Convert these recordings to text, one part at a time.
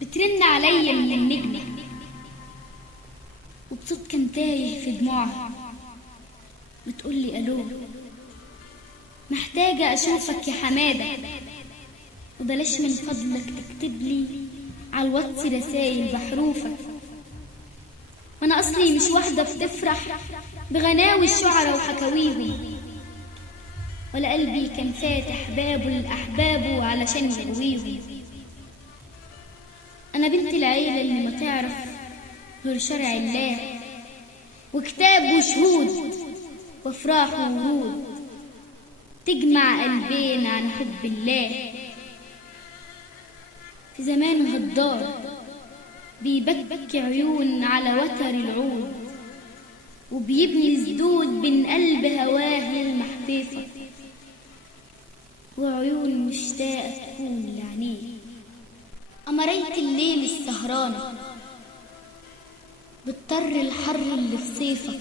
بترن عليا من النجمة وبصوت كان تايه في دموعها بتقولي ألو، محتاجة أشوفك يا حمادة، وبلاش من فضلك تكتبلي على الواتس رسايل بحروفك. وأنا أصلي مش واحدة بتفرح بغناوي الشعراء وحكاويهم، ولا قلبي كان فاتح بابه لأحبابه علشان يغويهم. أنا بنت العيلة اللي ما تعرف غير شرع الله وكتاب وشهود وافراح وورود تجمع قلبين عن حب الله. في زمان هدار بيبكي عيون على وتر العود وبيبني سدود بين قلب هواه للمحبيفة، وعيون مشتاقة تكون لعينيه. قمرية الليل السهرانة بتطر الحر اللي في صيفك،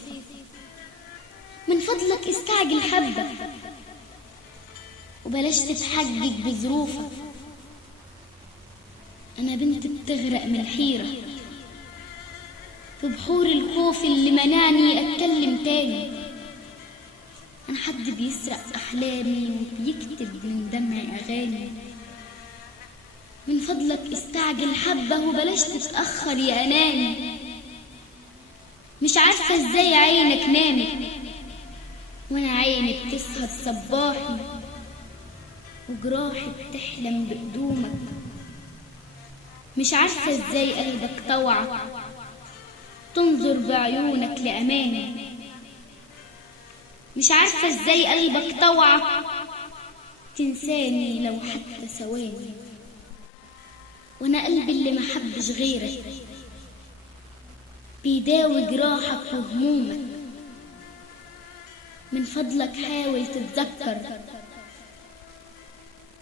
من فضلك استعجل حبة وبلاش تتحجج بظروفك. أنا بنت بتغرق من الحيرة في بحور الخوف اللي منعني أتكلم تاني. أنا حد بيسرق أحلامي وبيكتب من دمعي أغاني. من فضلك استعجل حبة وبلاش تتأخر يا أناني. مش عارفة ازاي عينك نامت وانا عيني بتسهر صباحي وجراحي بتحلم بقدومك. مش عارفة ازاي قلبك طوعك تنظر بعيونك لأماني. مش عارفة ازاي قلبك طوعك تنساني لو حتى ثواني. وانا قلبي اللي محبش غيرك بيداوي جراحك وهمومك. من فضلك حاول تتذكر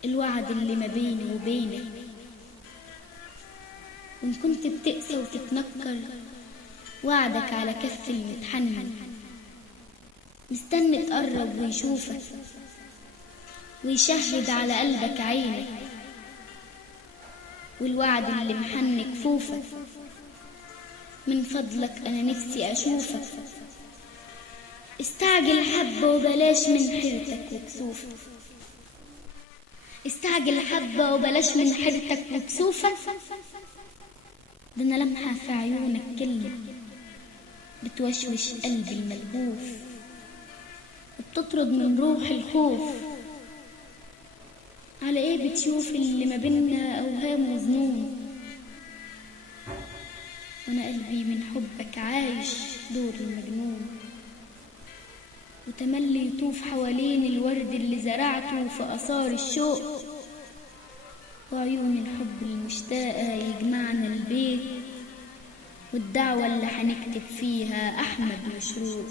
الوعد اللي ما بيني وبينك. وإن كنت بتقسى وتتنكر وعدك على كف المتحنن مستني تقرب ويشوفك ويشهد على قلبك عينك. والوعد اللي محن كفوفك من فضلك أنا نفسي أشوفك. استعجل حبة وبلاش من حيرتك وكسوفك. استعجل حبة وبلاش من حيرتك وكسوفك. ده أنا لمحة في عيونك كلمة بتوشوش قلبي الملهوف وبتطرد من روح الخوف. على إيه بتشوف اللي ما بينا أوهام وظنون، وانا قلبي من حبك عايش دور المجنون. وتملي يطوف حوالين الورد اللي زرعته في آثار الشوق. وعيون الحب المشتاقة يجمعنا البيت والدعوة اللي هنكتب فيها أحمد مشروق.